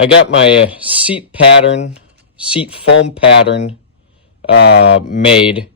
I got my seat foam pattern made,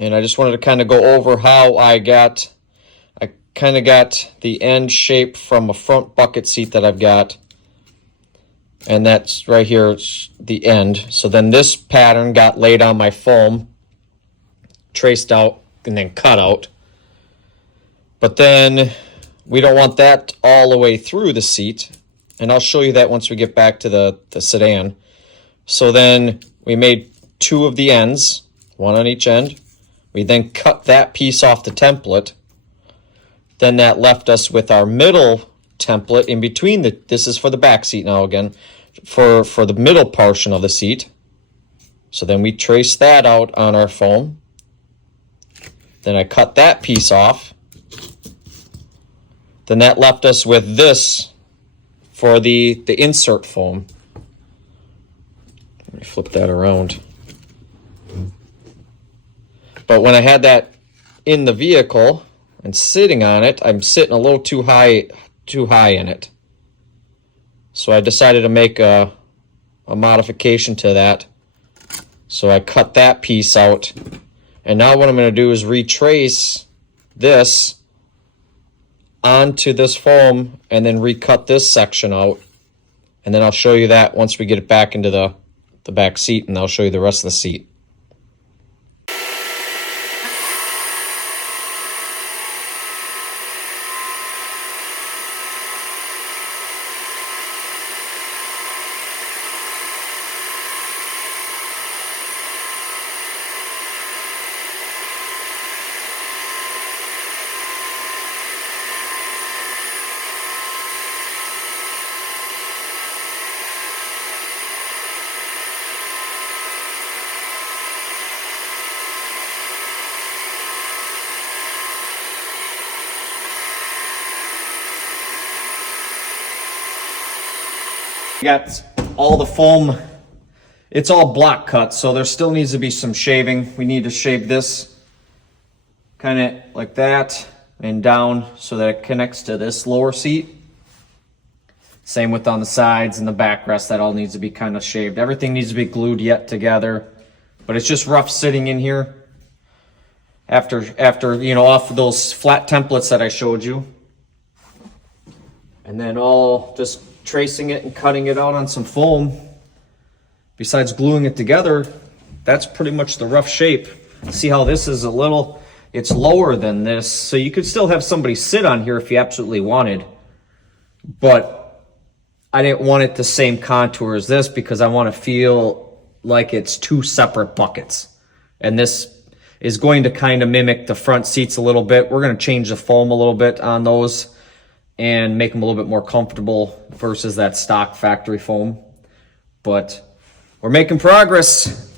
and I just wanted to kind of go over how I kind of got the end shape from a front bucket seat that I've got, and that's right here, it's the end. So then this pattern got laid on my foam, traced out, and then cut out. But then we don't want that all the way through the seat, and I'll show you that once we get back to the sedan. So then we made two of the ends, one on each end. We then cut that piece off the template. Then that left us with our middle template in between this is for the back seat now again, for the middle portion of the seat. So then we trace that out on our foam. Then I cut that piece off. Then that left us with this for the insert foam. Let me flip that around. But when I had that in the vehicle and sitting on it, I'm sitting a little too high in it. So I decided to make a modification to that. So I cut that piece out. And now what I'm going to do is retrace this onto this foam and then recut this section out. And then I'll show you that once we get it back into the back seat, and I'll show you the rest of the seat. Got all the foam, it's all block cut, so there still needs to be some shaving. We need to shave this kind of like that and down so that it connects to this lower seat. Same with on the sides and the backrest, that all needs to be kind of shaved. Everything needs to be glued yet together, but it's just rough sitting in here after you know, off of those flat templates that I showed you. And then all just tracing it and cutting it out on some foam. Besides gluing it together, that's pretty much the rough shape. See how this is it's lower than this, so you could still have somebody sit on here if you absolutely wanted. But I didn't want it the same contour as this because I want to feel like it's two separate buckets. And this is going to kind of mimic the front seats a little bit. We're going to change the foam a little bit on those and make them a little bit more comfortable versus that stock factory foam. But we're making progress.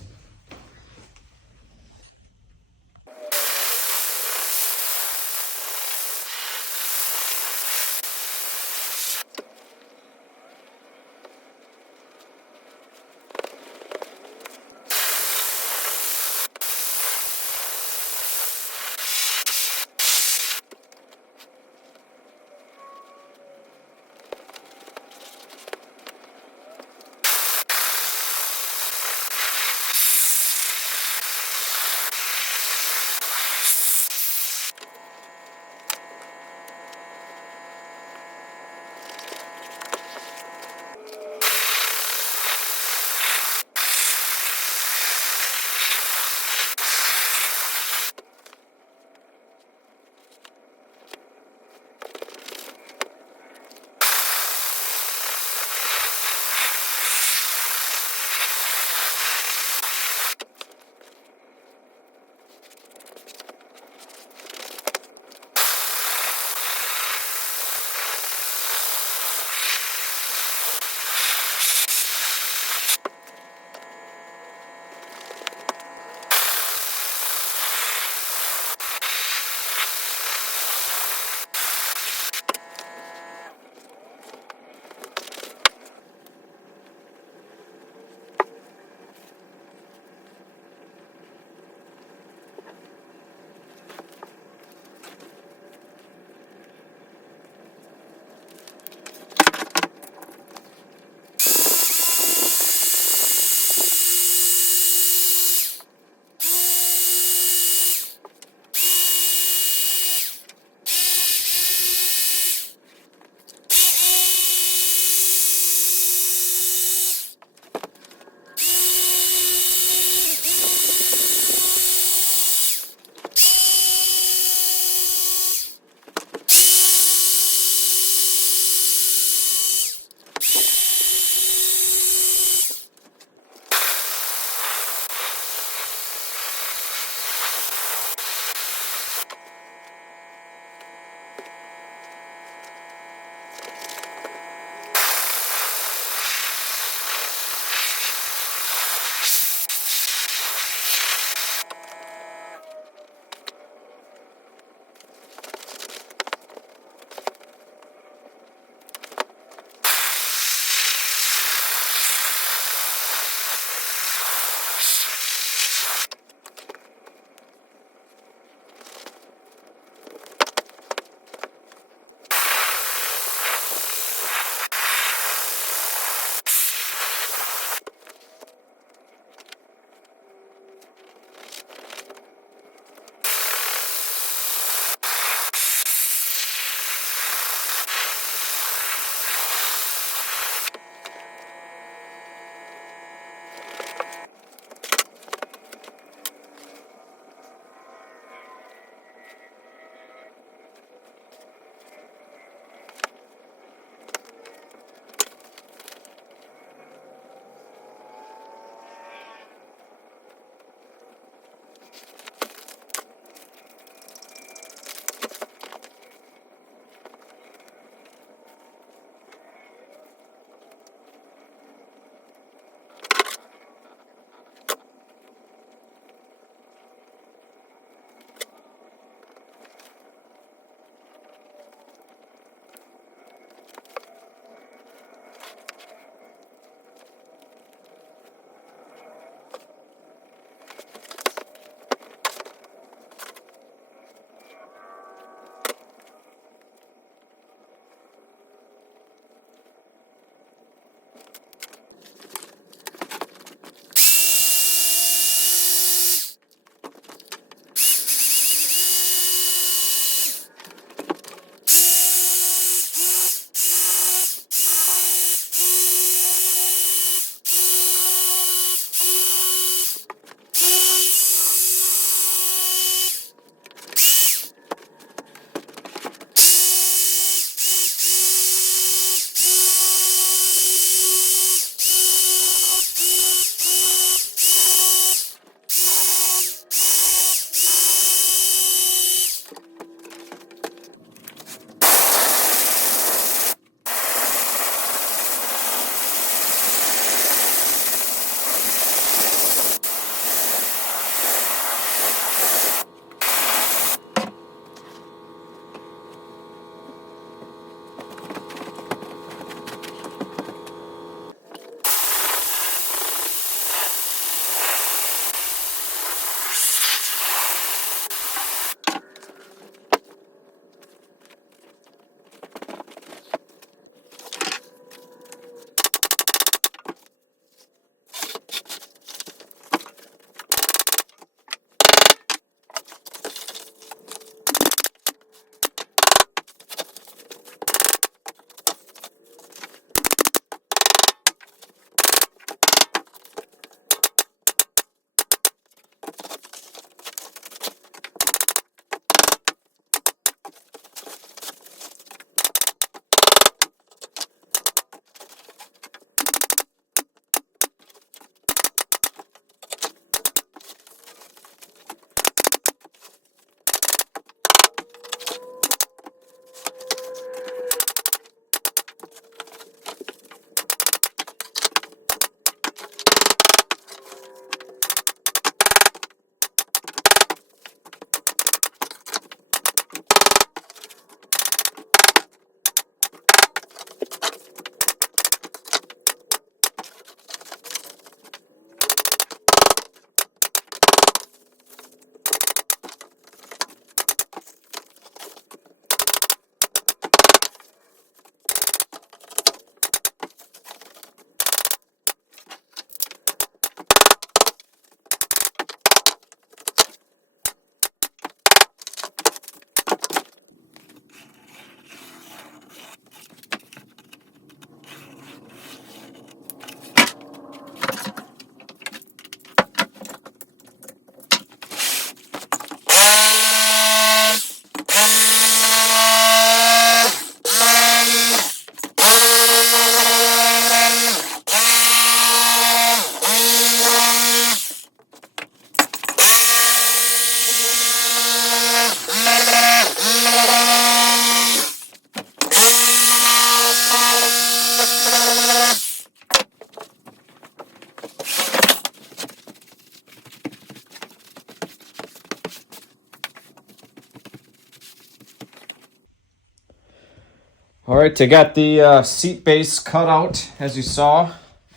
All right, I got the seat base cut out, as you saw,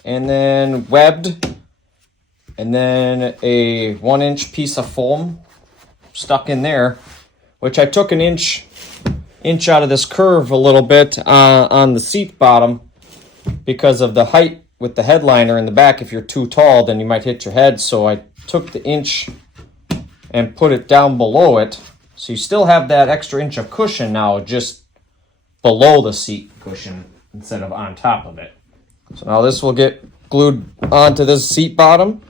and then webbed, and then a 1-inch piece of foam stuck in there, which I took an inch out of this curve a little bit on the seat bottom because of the height with the headliner in the back. If you're too tall, then you might hit your head. So I took the inch and put it down below it. So you still have that extra inch of cushion now, just below the seat cushion instead of on top of it. So now this will get glued onto this seat bottom,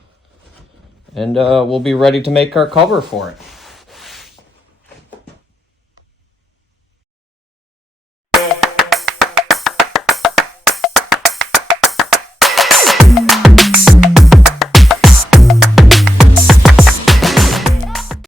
and we'll be ready to make our cover for it.